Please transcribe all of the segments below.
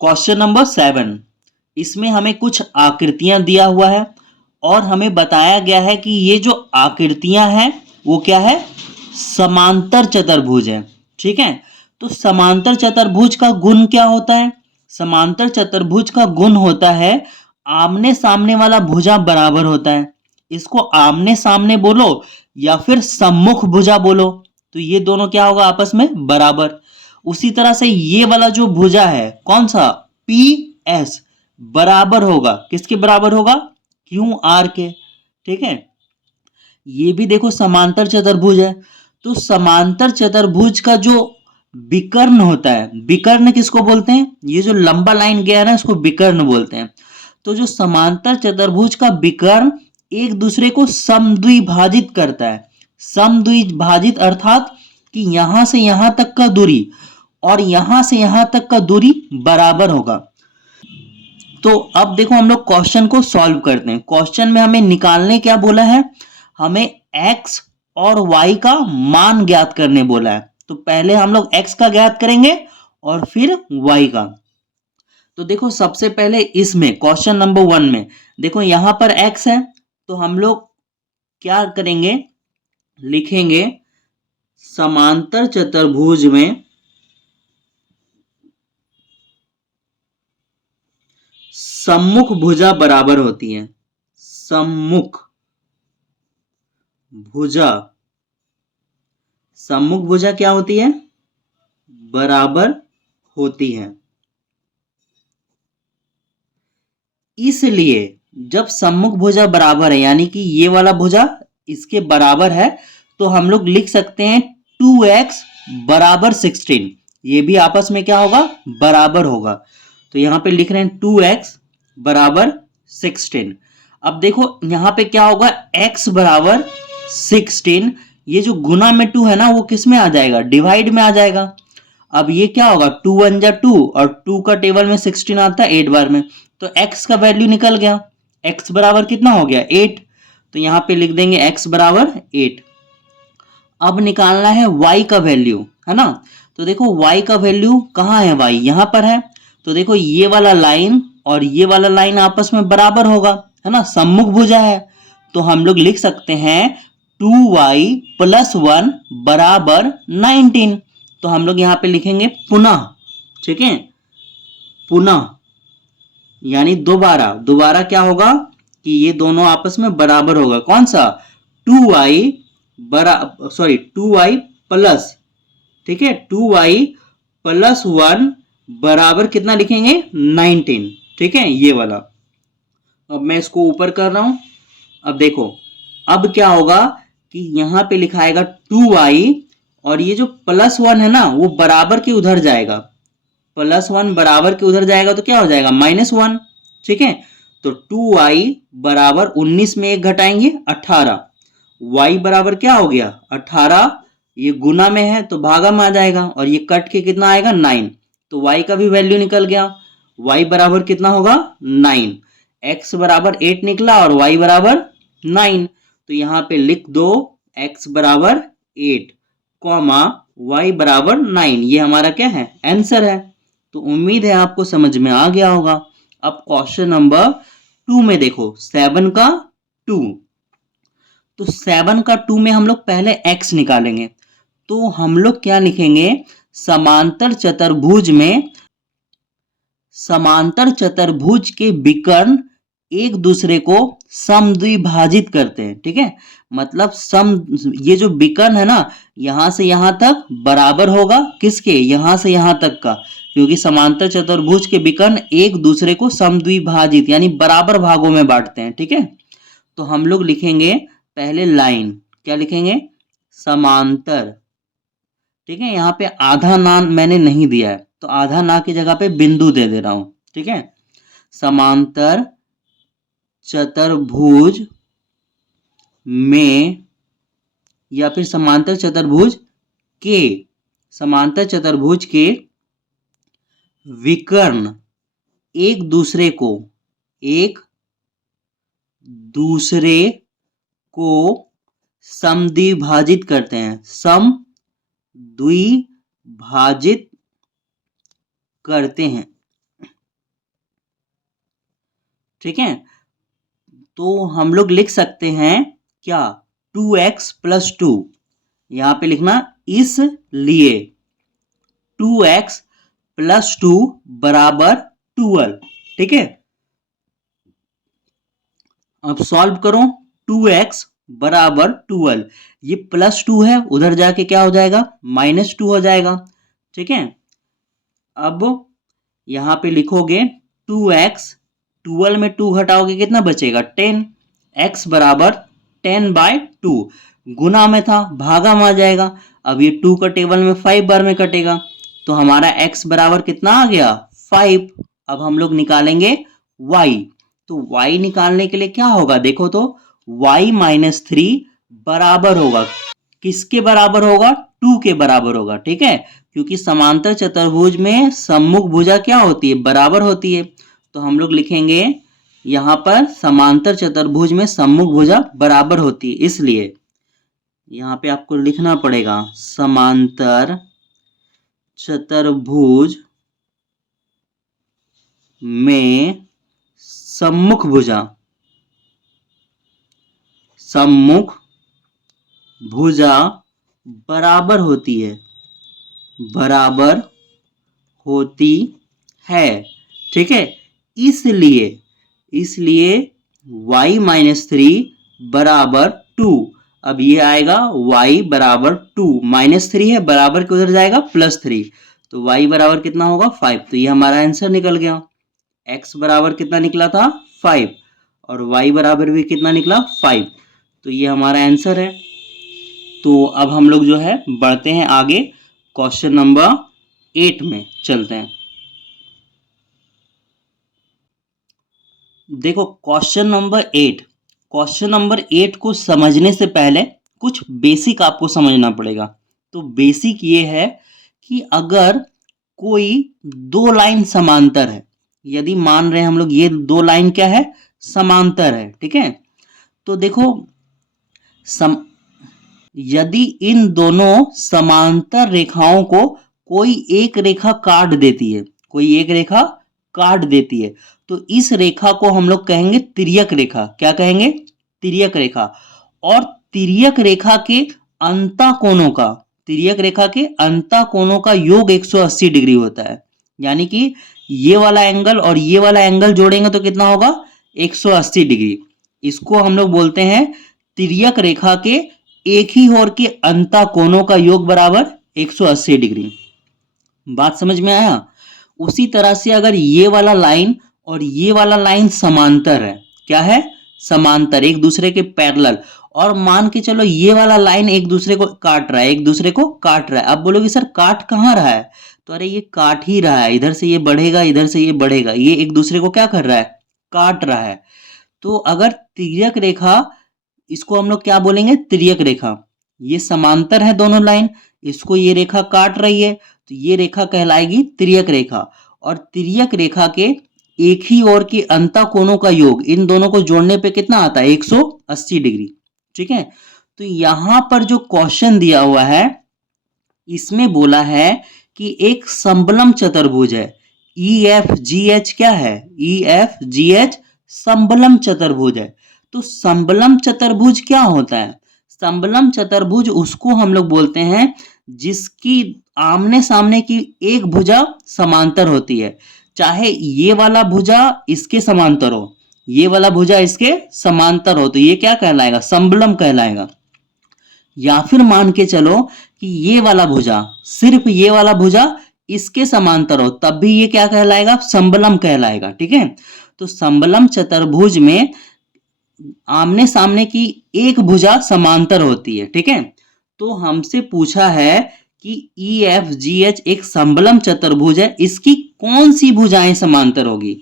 Question number 7, इसमें हमें कुछ आकृतियां दिया हुआ है और हमें बताया गया है कि ये जो आकृतियां हैं वो क्या है, समांतर चतुर्भुज है। ठीक है, तो समांतर चतुर्भुज का गुण क्या होता है? समांतर चतुर्भुज का गुण होता है आमने सामने वाला भुजा बराबर होता है। इसको आमने सामने बोलो या फिर सम्मुख भुजा बोलो, तो ये दोनों क्या होगा, आपस में बराबर। उसी तरह से ये वाला जो भुजा है कौन सा, पी एस, बराबर होगा किसके बराबर होगा, क्यू आर के। ठीक है, ये भी देखो समांतर चतुर्भुज है। तो समांतर चतुर्भुज का जो विकर्ण होता है, विकर्ण किसको बोलते हैं, ये जो लंबा लाइन गया ना इसको विकर्ण बोलते हैं। तो जो समांतर चतुर्भुज का विकर्ण एक दूसरे को समद्विभाजित करता है। समद्विभाजित अर्थात कि यहां से यहां तक का दूरी और यहां से यहां तक का दूरी बराबर होगा। तो अब देखो हम लोग क्वेश्चन को सॉल्व करते हैं। क्वेश्चन में हमें निकालने क्या बोला है, हमें x और y का मान ज्ञात करने बोला है। तो पहले हम लोग x का ज्ञात करेंगे और फिर y का। तो देखो सबसे पहले इसमें क्वेश्चन नंबर 1 में देखो यहां पर x है, तो हम लोग क्या करेंगे, लिखेंगे समांतर चतुर्भुज में सम्मुख भुजा बराबर होती है। सम्मुख भुजा, सम्मुख भुजा क्या होती है, बराबर होती है। इसलिए जब सम्मुख भुजा बराबर है यानी कि ये वाला भुजा इसके बराबर है, तो हम लोग लिख सकते हैं 2x बराबर 16। ये भी आपस में क्या होगा, बराबर होगा। तो यहां पे लिख रहे हैं 2x बराबर 16। अब देखो यहां पे क्या होगा, x बराबर 16, ये जो गुना में 2 है ना वो किस में आ जाएगा, डिवाइड में आ जाएगा। अब ये क्या होगा, 2 1 जा 2 और 2 का टेबल में 16 आता है 8 बार में, तो x का वैल्यू निकल गया। x बराबर कितना हो गया, 8। तो यहां पे लिख देंगे x बराबर 8। अब निकालना है y का वैल्यू, है ना। तो देखो y का वैल्यू कहाँ है, y यहां पर है। तो देखो ये वाला लाइन और ये वाला लाइन आपस में बराबर होगा, है ना, सम्मुख भुजा है। तो हम लोग लिख सकते हैं 2y प्लस 1 बराबर 19। तो हम लोग यहां पे लिखेंगे पुनः, ठीक है, पुनः यानी दोबारा, दोबारा क्या होगा कि ये दोनों आपस में बराबर होगा। कौन सा, 2y सॉरी 2y प्लस, ठीक है, 2y प्लस 1 बराबर कितना लिखेंगे, 19। ठीक है, ये वाला। अब मैं इसको ऊपर कर रहा हूं। अब देखो अब क्या होगा कि यहां पे लिखाएगा 2y और ये जो प्लस 1 है ना वो बराबर के उधर जाएगा। प्लस 1 बराबर के उधर जाएगा तो क्या हो जाएगा, -1। ठीक है, तो 2y बराबर 19 में 1 घटाएंगे 18, y बराबर क्या हो गया 18, ये गुना में है तो भागा में आ जाएगा और ये कट के कितना आएगा 9। तो y का भी वैल्यू निकल गया, y बराबर कितना होगा 9। x बराबर 8 निकला और y बराबर 9। तो यहां पे लिख दो x बराबर 8 कॉमा y बराबर 9। ये हमारा क्या है, आंसर है। तो उम्मीद है आपको समझ में आ गया होगा। अब क्वेश्चन नंबर 2 में देखो 7 का 2। तो 7 का 2 में हम लोग पहले x निकालेंगे। तो हम लोग क्या लिखेंगे, समांतर चतुर्भुज में, समांतर चतुर्भुज के विकर्ण एक दूसरे को समद्विभाजित करते हैं। ठीक है, मतलब ये जो विकर्ण है ना यहां से यहां तक बराबर होगा, किसके, यहां से यहां तक का, क्योंकि समांतर चतुर्भुज के विकर्ण एक दूसरे को समद्विभाजित यानी बराबर भागों में बांटते हैं। ठीक है, तो हम लोग लिखेंगे पहले लाइन, क्या लिखेंगे, समांतर। ठीक है, यहाँ पे आधा ना मैंने नहीं दिया है तो आधा ना की जगह पे बिंदु दे दे रहा हूं। ठीक है, समांतर चतुर्भुज में या फिर समांतर चतुर्भुज के, समांतर चतुर्भुज के विकर्ण एक दूसरे को, एक दूसरे को समद्विभाजित करते हैं, समद्विभाजित करते हैं। ठीक है, तो हम लोग लिख सकते हैं क्या, 2x प्लस 2, यहां पे लिखना इसलिए 2x प्लस 2 बराबर 12। ठीक है, अब सॉल्व करो, 2x बराबर 12, ये प्लस 2 है, उधर जाके क्या हो जाएगा, -2 हो जाएगा। ठीक है, अब यहां पे लिखोगे 2x, 12 में 2 घटाओगे कितना बचेगा, 10, x बराबर 10/2, गुना में था भागा में आ जाएगा। अब ये 2 का टेबल में 5 बार में कटेगा, तो हमारा x बराबर कितना आ गया, 5। अब हम लोग निकालेंगे y, तो y निकालने के लिए क्या होगा, देखो तो y माइनस 3 बराबर होगा, किसके बराबर होगा, 2 के बराबर होगा। ठीक है, क्योंकि समांतर चतुर्भुज में सम्मुख भुजा क्या होती है, बराबर होती है, तो हम लोग लिखेंगे यहां पर समांतर चतुर्भुज में सम्मुख भुजा बराबर होती है, इसलिए यहां पे आपको लिखना पड़ेगा समांतर चतुर्भुज में सम्मुख भुजा बराबर होती है, बराबर होती है। ठीक है, इसलिए y माइनस 3 बराबर 2। अब ये आएगा y बराबर 2, -3 है, बराबर के उधर जाएगा +3, तो y बराबर कितना होगा, 5। तो ये हमारा आंसर निकल गया, x बराबर कितना निकला था, 5, और y बराबर भी कितना निकला, 5। तो ये हमारा आंसर है। तो अब हम लोग जो है बढ़ते हैं आगे, क्वेश्चन नंबर 8 में चलते हैं। देखो क्वेश्चन नंबर 8 को समझने से पहले कुछ बेसिक आपको समझना पड़ेगा। तो बेसिक ये है कि अगर कोई दो लाइन समांतर है, यदि मान रहे हैं हम लोग ये दो लाइन क्या है, समांतर है। ठीक है, तो देखो यदि इन दोनों समांतर रेखाओं को कोई एक रेखा काट देती है, तो इस रेखा को हम लोग कहेंगे तिर्यक रेखा। क्या कहेंगे, तिर्यक रेखा। और तिर्यक रेखा के अंतः कोणों का योग 180 डिग्री होता है, यानी कि ये वाला एंगल और ये वाला एंगल जोड़ेंगे तो कितना होगा, 180 डिग्री। इसको हम लोग बोलते हैं तिर्यक रेखा के एक ही ओर के अंतः कोणों का योग बराबर 180 डिग्री। बात समझ में आया। उसी तरह से अगर ये वाला लाइन और ये वाला लाइन समांतर है, क्या है, समांतर, एक दूसरे के पैरेलल, और मान के चलो ये वाला लाइन एक दूसरे को काट रहा है, अब बोलोगे सर काट कहाँ रहा है, तो अरे ये काट ही रहा है, इधर से ये बढ़ेगा, इधर से ये बढ़ेगा, ये एक दूसरे को क्या कर रहा है, काट रहा है। तो अगर तिर्यक रेखा, इसको हम लोग क्या बोलेंगे, तिर्यक रेखा, ये समांतर है दोनों लाइन, इसको ये रेखा काट रही है, तो ये रेखा कहलाएगी तिर्यक रेखा। और तिर्यक रेखा के एक ही ओर के अंतः कोणों का योग इन दोनों को जोड़ने पे कितना आता है, 180 डिग्री। ठीक है, तो यहां पर जो क्वेश्चन दिया हुआ है इसमें बोला है कि एक समबलम चतुर्भुज है, EFGH क्या है, EFGH समबलम चतुर्भुज है। तो समबलम चतुर्भुज क्या होता है, समबलम चतुर्भुज उसको हम लोग बोलते हैं जिसकी आमने सामने की एक भुजा समांतर होती है, चाहे ये वाला भुजा इसके समांतर हो, ये वाला भुजा इसके समांतर हो, तो ये क्या कहलाएगा, समबलम कहलाएगा। या फिर मान के चलो कि ये वाला भुजा, सिर्फ ये वाला भुजा इसके समांतर हो, तब भी ये क्या कहलाएगा, समबलम कहलाएगा। ठीक है, तो समबलम चतुर्भुज में आमने सामने की एक भुजा समांतर होती है। ठीक है, तो हमसे पूछा है कि EFGH एक समबलम चतुर्भुज है, इसकी कौन सी भुजाएं समांतर होगी,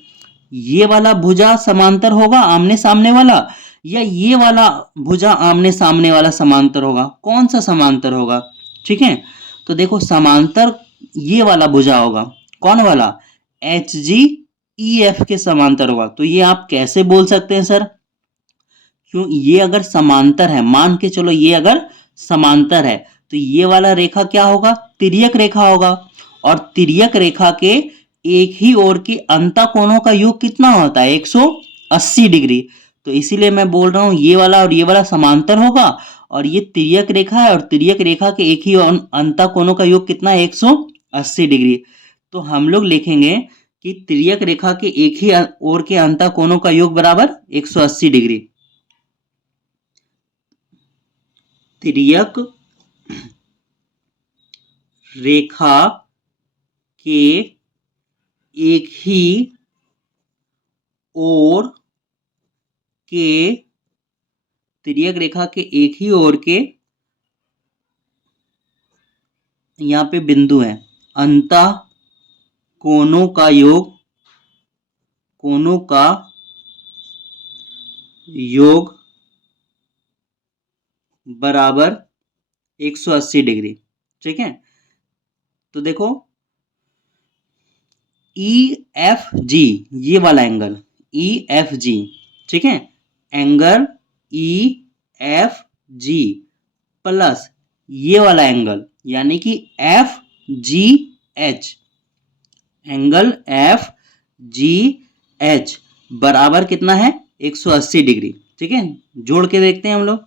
ये वाला भुजा समांतर होगा आमने सामने वाला, या ये वाला भुजा आमने सामने वाला समांतर होगा, कौन सा समांतर होगा। ठीक है, तो देखो समांतर ये वाला भुजा होगा, कौन वाला, HGEF के समांतर होगा। तो ये आप कैसे बोल सकते हैं सर, क्यों, ये अगर समांतर है, मान के चलो ये अगर समांतर है, तो ये वाला रेखा क्या होगा, तिर्यक रेखा होगा, और तिर्यक रेखा के एक ही ओर के अंतः कोणों का योग कितना होता है, 180 डिग्री। तो इसीलिए मैं बोल रहा हूं ये वाला और ये वाला समांतर होगा, और ये तिर्यक रेखा है और तिर्यक रेखा के एक ही अंतः कोणों का योग कितना है, 180 डिग्री। तो हम लोग लिखेंगे कि तिर्यक रेखा के एक ही ओर के अंतः कोणों का योग बराबर 180 डिग्री। तिर्यक रेखा के एक ही ओर के तिर्यक रेखा के एक ही ओर के यहाँ पे बिंदु है, अंतः कोणों का योग, कोणों का योग बराबर 180 डिग्री। ठीक है, तो देखो EFG, ये वाला एंगल EFG, ठीक है, एंगल EFG प्लस ये वाला एंगल यानी कि FGH, एंगल FGH बराबर कितना है, 180 डिग्री। ठीक है, जोड़ के देखते हैं हम लोग।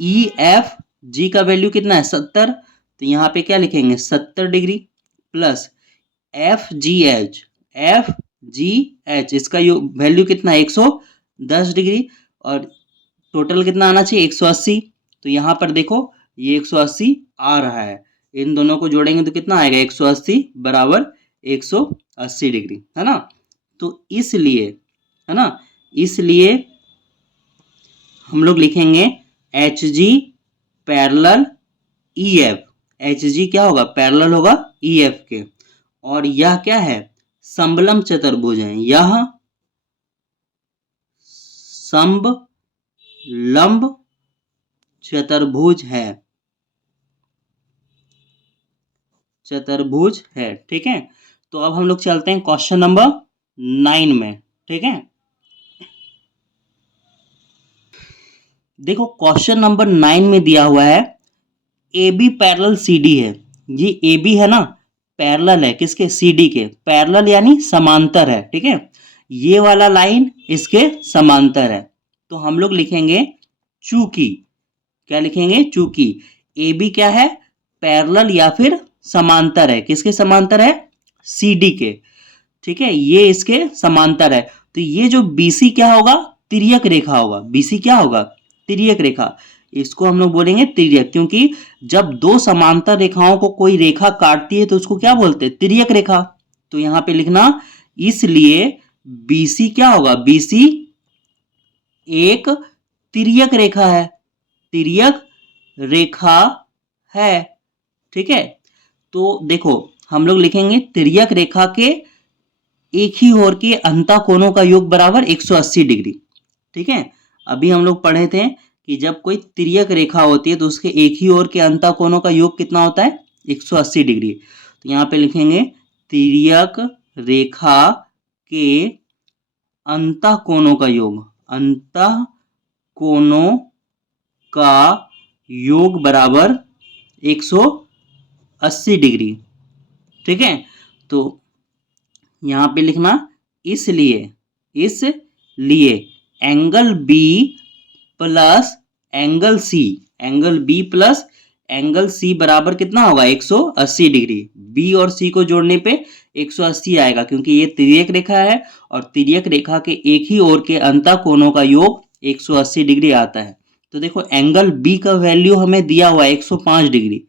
EFG का वैल्यू कितना है, 70, तो यहाँ पे क्या लिखेंगे, 70 डिग्री प्लस FGH, FGH इसका वैल्यू कितना है, 110 डिग्री, और टोटल कितना आना चाहिए, 180। तो यहाँ पर देखो ये 180 आ रहा है, इन दोनों को जोड़ेंगे तो कितना आएगा, 180 बराबर 180 डिग्री, है ना। तो इसलिए, है ना, इसलिए हम लोग लिखेंगे HG पैरेलल EF। HG क्या होगा, पैरेलल होगा EF के, और यह क्या है, समलंब चतुर्भुज है, यह समलंब चतुर्भुज है, चतुर्भुज है। ठीक है, तो अब हम लोग चलते हैं क्वेश्चन नंबर 9 में। ठीक है, देखो क्वेश्चन नंबर 9 में दिया हुआ है AB पैरेलल CD है। ये AB है ना, पैरेलल है किसके, CD के, पैरेलल यानी समांतर है। ठीक है, ये वाला लाइन इसके समांतर है, तो हम लोग लिखेंगे चूंकि, क्या लिखेंगे, चूंकि AB क्या है, पैरेलल या फिर समांतर है, किसके समांतर है, CD के। ठीक है, ये इसके समांतर है, तो ये जो BC क्या होगा, तिर्यक रेखा होगा। BC क्या होगा, तिर्यक रेखा, इसको हम लोग बोलेंगे तिर्यक, क्योंकि जब दो समांतर रेखाओं को कोई रेखा काटती है तो उसको क्या बोलते हैं, तिर्यक रेखा। तो यहां पे लिखना, इसलिए BC क्या होगा, BC एक तिर्यक रेखा है, तिर्यक रेखा है। ठीक है, तो देखो हम लोग लिखेंगे तिर्यक रेखा के एक ही ओर के अंतः कोणों का योग बराबर 180 डिग्री। ठीक है, अभी हम लोग पढ़े थे कि जब कोई तिर्यक रेखा होती है तो उसके एक ही ओर के अंतः कोणों का योग कितना होता है, 180 डिग्री। तो यहाँ पे लिखेंगे तिर्यक रेखा के अंतः कोणों का योग, अंतः कोणों का योग बराबर 180 डिग्री। ठीक है, तो यहां पे लिखना, इसलिए angle B plus angle C, angle B plus angle C बराबर कितना होगा, 180 डिग्री। B और C को जोड़ने पे 180 आएगा, क्योंकि ये तिर्यक रेखा है और तिर्यक रेखा के एक ही ओर के अंतः कोणों का योग 180 डिग्री आता है। तो देखो एंगल B का वैल्यू हमें दिया हुआ है 105 डिग्री,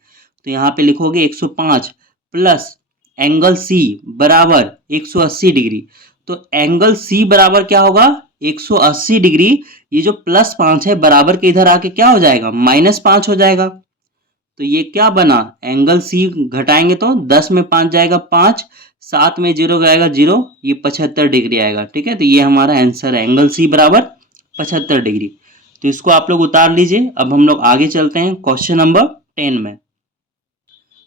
तो यहाँ पे लिखोगे 105 प्लस एंगल C बराबर 180 डिग्री। तो एंगल C बराबर क्या होगा, 180 डिग्री, ये जो +5 है बराबर के इधर आके क्या हो जाएगा, -5 हो जाएगा। तो ये क्या बना, एंगल C घटाएंगे तो 10 में 5 जाएगा 5, 7 में 0 जाएगा 0, ये 75 डिग्री आएगा। ठीक है, तो ये हमारा आंसर है, एंगल C बराबर 75 डिग्री। तो इसको आप लोग उतार लीजिए। अब हम लोग आगे चलते हैं क्वेश्चन नंबर 10 में।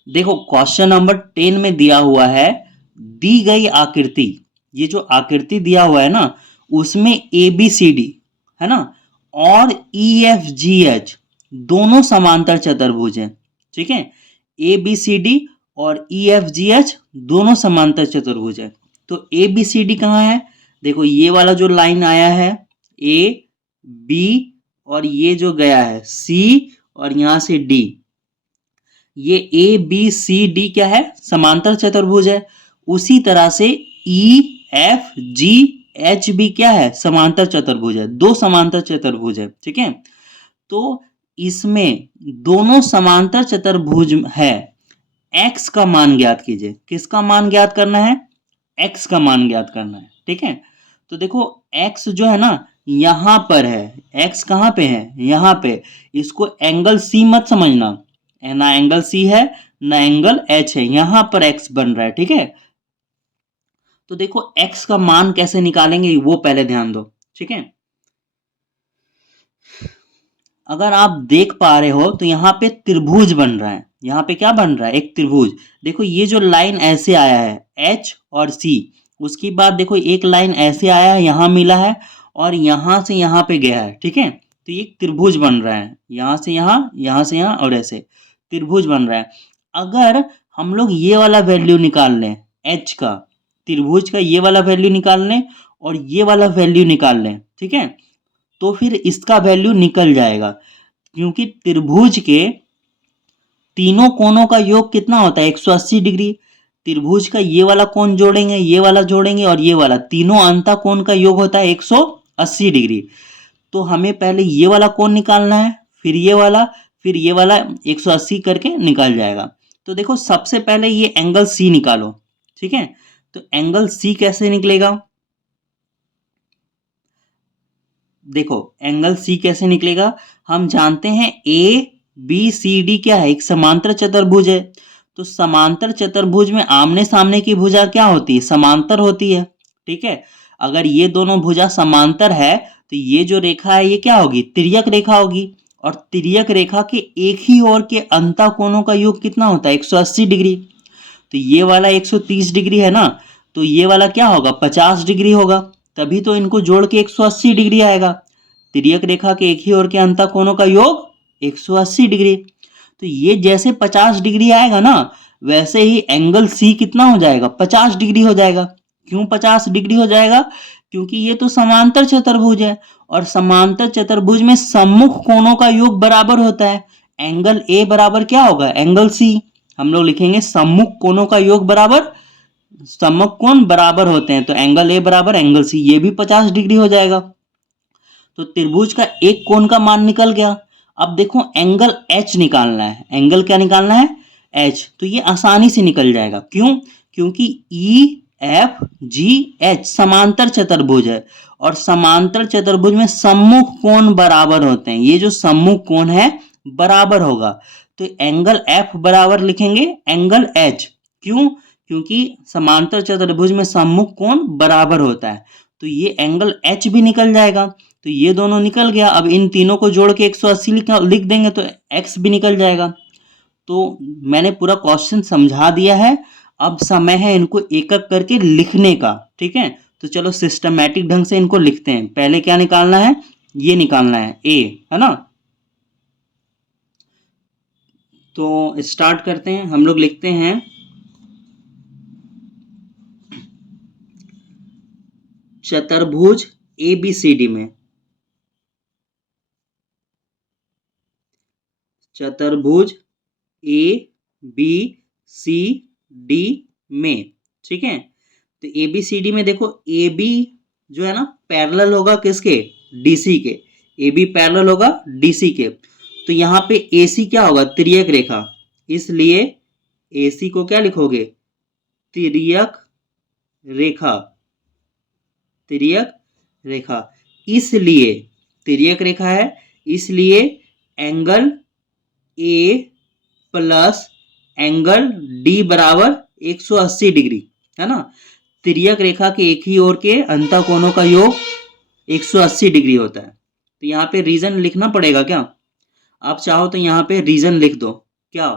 देखो क्वेश्चन नंबर 10 में दिया हुआ है, दी गई आकृति, ये जो आकृति दिया हुआ है ना, उसमें ABCD है ना और EFGH दोनों समांतर चतुर्भुज हैं। ठीक है, ABCD और EFGH दोनों समांतर चतुर्भुज है। तो ABCD कहाँ है, देखो ये वाला जो लाइन आया है ए बी और ये जो गया है सी और यहां से डी, ये ए बी सी डी क्या है, समांतर चतुर्भुज है। उसी तरह से ई एफ जी एच भी क्या है, समांतर चतुर्भुज है। दो समांतर चतुर्भुज है, ठीक है। तो इसमें दोनों समांतर चतुर्भुज है, एक्स का मान ज्ञात कीजिए। किसका मान ज्ञात करना है, एक्स का मान ज्ञात करना है, ठीक है। तो देखो एक्स जो है ना यहां पर है, एक्स कहां पे है, यहां पे। इसको एंगल सी मत समझना, ना एंगल सी है ना एंगल एच है, यहां पर एक्स बन रहा है, ठीक है। तो देखो एक्स का मान कैसे निकालेंगे वो पहले ध्यान दो, ठीक है। अगर आप देख पा रहे हो तो यहाँ पे त्रिभुज बन रहा है, यहाँ पे क्या बन रहा है, एक त्रिभुज। देखो ये जो लाइन ऐसे आया है एच और सी, उसके बाद देखो एक लाइन ऐसे आया है, यहाँ मिला है और यहाँ से यहाँ पे गया है, ठीक है। तो ये त्रिभुज बन रहा है, यहाँ से यहाँ और ऐसे त्रिभुज बन रहा है। अगर हम लोग ये वाला वैल्यू निकाल लें एच का, त्रिभुज का ये वाला वैल्यू निकाल लें और ये वाला वैल्यू निकाल लें, ठीक है, तो फिर इसका वैल्यू निकल जाएगा। क्योंकि त्रिभुज के तीनों कोणों का योग कितना होता है, 180 डिग्री। त्रिभुज का ये वाला कोण जोड़ेंगे, ये वाला जोड़ेंगे और ये वाला, तीनों अंतः कोण का योग होता है 180 डिग्री। तो हमें पहले ये वाला कोण निकालना है, फिर ये वाला, फिर ये वाला, 180 करके निकल जाएगा। तो देखो सबसे पहले ये एंगल सी निकालो, ठीक है। तो एंगल सी कैसे निकलेगा, देखो एंगल सी कैसे निकलेगा, हम जानते हैं ए बी सी डी क्या है, एक समांतर चतुर्भुज है। तो समांतर चतुर्भुज में आमने सामने की भुजा क्या होती है, समांतर होती है, ठीक है। अगर ये दोनों भुजा समांतर है तो ये जो रेखा है ये क्या होगी, तिर्यक रेखा होगी। और तिर्यक रेखा के एक ही ओर के अंतः कोणों का योग कितना होता है, 180 डिग्री। तो ये वाला 130 डिग्री है ना, तो ये वाला क्या होगा, 50 डिग्री होगा। तभी तो इनको जोड़ के 180 डिग्री आएगा। तिर्यक रेखा के एक ही ओर के अंतः कोणों का योग 180 डिग्री। तो ये जैसे 50 डिग्री आएगा ना, वैसे ही एंगल सी कितना हो जाएगा, 50 डिग्री हो जाएगा। क्यों 50 डिग्री हो जाएगा, क्योंकि ये तो समांतर चतुर्भुज है और समांतर चतुर्भुज में सम्मुख कोणों का योग बराबर होता है। एंगल ए बराबर क्या होगा, एंगल सी। हम लोग लिखेंगे सम्मुख कोणों का योग बराबर, सम्मुख कोण बराबर होते हैं, तो एंगल ए बराबर एंगल सी, ये भी 50 डिग्री हो जाएगा। तो त्रिभुज का एक कोण का मान निकल गया। अब देखो एंगल एच निकालना है, एंगल क्या निकालना है, एच। तो ये आसानी से निकल जाएगा, क्यों, क्योंकि ई एफ जी एच समांतर चतुर्भुज है और समांतर चतुर्भुज में सम्मुख कोण बराबर होते हैं। ये जो सम्मुख कोण है बराबर होगा, तो एंगल एफ बराबर लिखेंगे एंगल एच। क्यों, क्योंकि समांतर चतुर्भुज में सम्मुख कोण बराबर होता है। तो ये एंगल एच भी निकल जाएगा। तो ये दोनों निकल गया। अब इन तीनों को जोड़ के 180 लिख देंगे तो एक्स भी निकल जाएगा। तो मैंने पूरा क्वेश्चन समझा दिया है, अब समय है इनको एक एक करके लिखने का, ठीक है। तो चलो सिस्टमैटिक ढंग से इनको लिखते हैं। पहले क्या निकालना है, ये निकालना है ए, है ना। तो स्टार्ट करते हैं, हम लोग लिखते हैं चतुर्भुज ए बी सी डी में, चतुर्भुज ए बी सी डी में, ठीक है। तो ए बी सी डी में देखो ए बी जो है ना पैरेलल होगा किसके, डीसी के। ए बी पैरेलल होगा डीसी के। तो यहाँ पे ए सी क्या होगा, तिर्यक रेखा, इसलिए ए सी को क्या लिखोगे, तिर्यक रेखा, तिर्यक रेखा। इसलिए तिर्यक रेखा है, इसलिए angle A plus angle D बराबर 180 डिग्री, है ना। तिर्यक रेखा के एक ही ओर के अंतः कोणों का योग 180 डिग्री होता है। तो यहाँ पे रीजन लिखना पड़ेगा क्या, आप चाहो तो यहाँ पे रीजन लिख दो, क्या,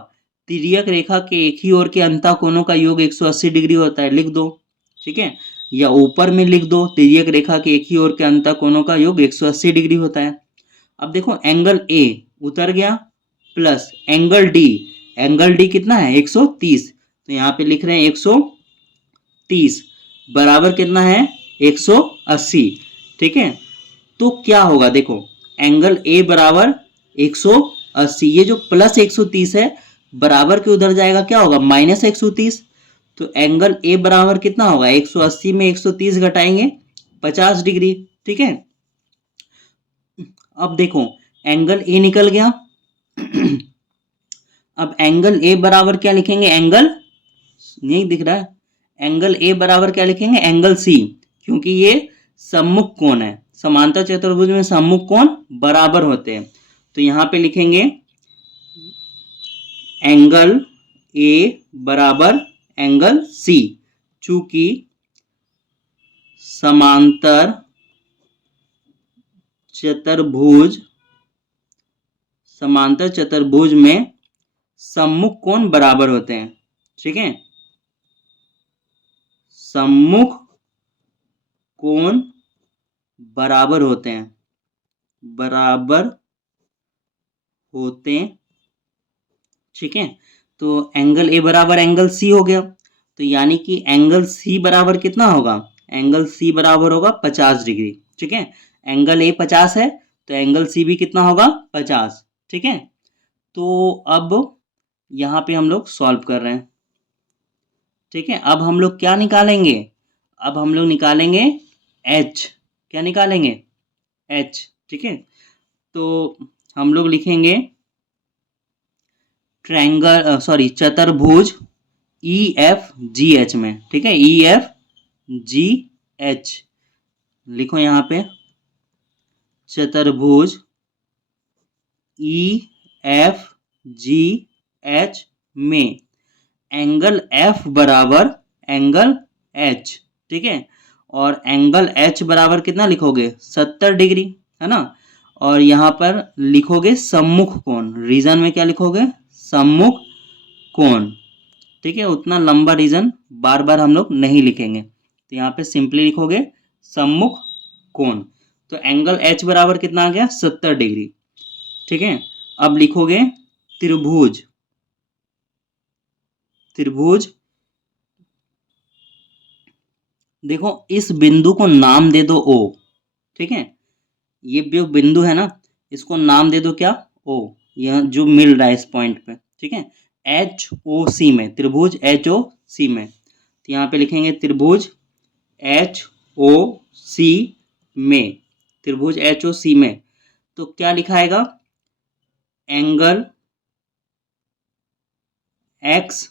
तिर्यक रेखा के एक ही ओर के अंतः कोणों का योग 180 डिग्री होता है, लिख दो, ठीक है। या ऊपर में लिख दो, तिर्यक रेखा के एक ही ओर के अंतः कोणों का योग 180 डिग्री होता है। अब देखो एंगल ए उतर गया plus angle D, angle D कितना है 130, तो यहाँ पे लिख रहे हैं 130 बराबर कितना है 180, ठीक है। तो क्या होगा देखो, एंगल ए बराबर 180, ये जो प्लस 130 है बराबर के उधर जाएगा, क्या होगा माइनस 130। तो एंगल ए बराबर कितना होगा, 180 में 130 घटाएंगे 50 डिग्री, ठीक है। अब देखो एंगल ए निकल गया। अब एंगल ए बराबर क्या लिखेंगे, एंगल नहीं दिख रहा है, एंगल ए बराबर क्या लिखेंगे, एंगल सी, क्योंकि ये सम्मुख कोण है, समांतर चतुर्भुज में सम्मुख कोण बराबर होते हैं। तो यहां पे लिखेंगे एंगल ए बराबर एंगल सी, चूंकि समांतर चतुर्भुज में सम्मुख कोण बराबर होते हैं, ठीक है। सम्मुख कोण बराबर होते हैं, ठीक है। तो एंगल ए बराबर एंगल सी हो गया। तो यानी कि एंगल सी बराबर कितना होगा, एंगल सी बराबर होगा 50 डिग्री, ठीक है। एंगल ए 50 है तो एंगल सी भी कितना होगा 50, ठीक है। तो अब यहाँ पे हम लोग सॉल्व कर रहे हैं, ठीक है। अब हम लोग क्या निकालेंगे, अब हम लोग निकालेंगे एच, क्या निकालेंगे एच, ठीक है। तो हम लोग लिखेंगे ट्रायंगल सॉरी चतुर्भुज ई एफ जी एच में, ठीक है, ई एफ जी एच लिखो यहाँ पे, चतुर्भुज ई एफ जी एच में एंगल एफ बराबर एंगल एच, ठीक है। और एंगल एच बराबर कितना लिखोगे 70 डिग्री, है ना। और यहाँ पर लिखोगे सम्मुख कोण, रीजन में क्या लिखोगे सम्मुख कोण, ठीक है। उतना लंबा रीजन बार बार हम लोग नहीं लिखेंगे, तो यहाँ पे सिंपली लिखोगे सम्मुख कोण। तो एंगल एच बराबर कितना आ गया 70 डिग्री, ठीक है। अब लिखोगे त्रिभुज, त्रिभुज देखो इस बिंदु को नाम दे दो ओ, ठीक है। ये जो बिंदु है ना इसको नाम दे दो क्या ओ, यह जो मिल रहा है इस पॉइंट पे, ठीक है। एच ओ सी में, त्रिभुज एच ओ सी में, तो यहाँ पे लिखेंगे त्रिभुज एच ओ सी में, त्रिभुज एच ओ सी में। तो क्या लिखाएगा angle X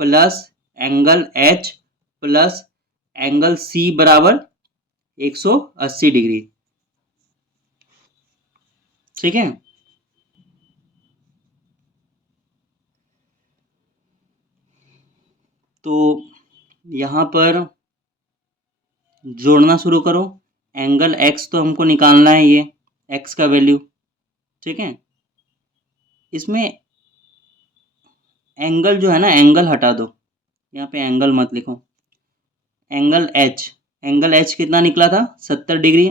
plus angle H plus angle C बराबर 180 डिग्री, ठीक है। तो यहाँ पर जोड़ना शुरू करो, एंगल एक्स तो हमको निकालना है, ये एक्स का वैल्यू, ठीक है। इसमें एंगल जो है ना एंगल हटा दो, यहाँ पे एंगल मत लिखो, एंगल एच कितना निकला था 70 डिग्री।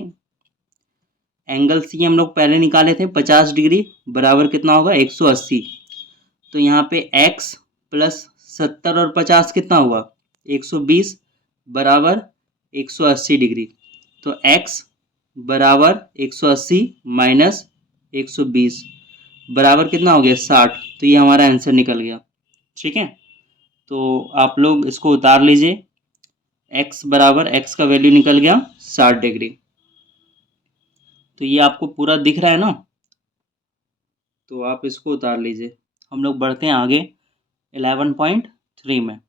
एंगल सी हम लोग पहले निकाले थे 50 डिग्री, बराबर कितना होगा 180। तो यहाँ पे x प्लस 70 और 50 कितना हुआ 120 बराबर 180 डिग्री। तो x बराबर 180 माइनस 120 बराबर कितना हो गया 60। तो ये हमारा आंसर निकल गया, ठीक है। तो आप लोग इसको उतार लीजिए, x बराबर x का वैल्यू निकल गया 60 डिग्री। तो ये आपको पूरा दिख रहा है ना, तो आप इसको उतार लीजिए। हम लोग बढ़ते हैं आगे 11.3 में।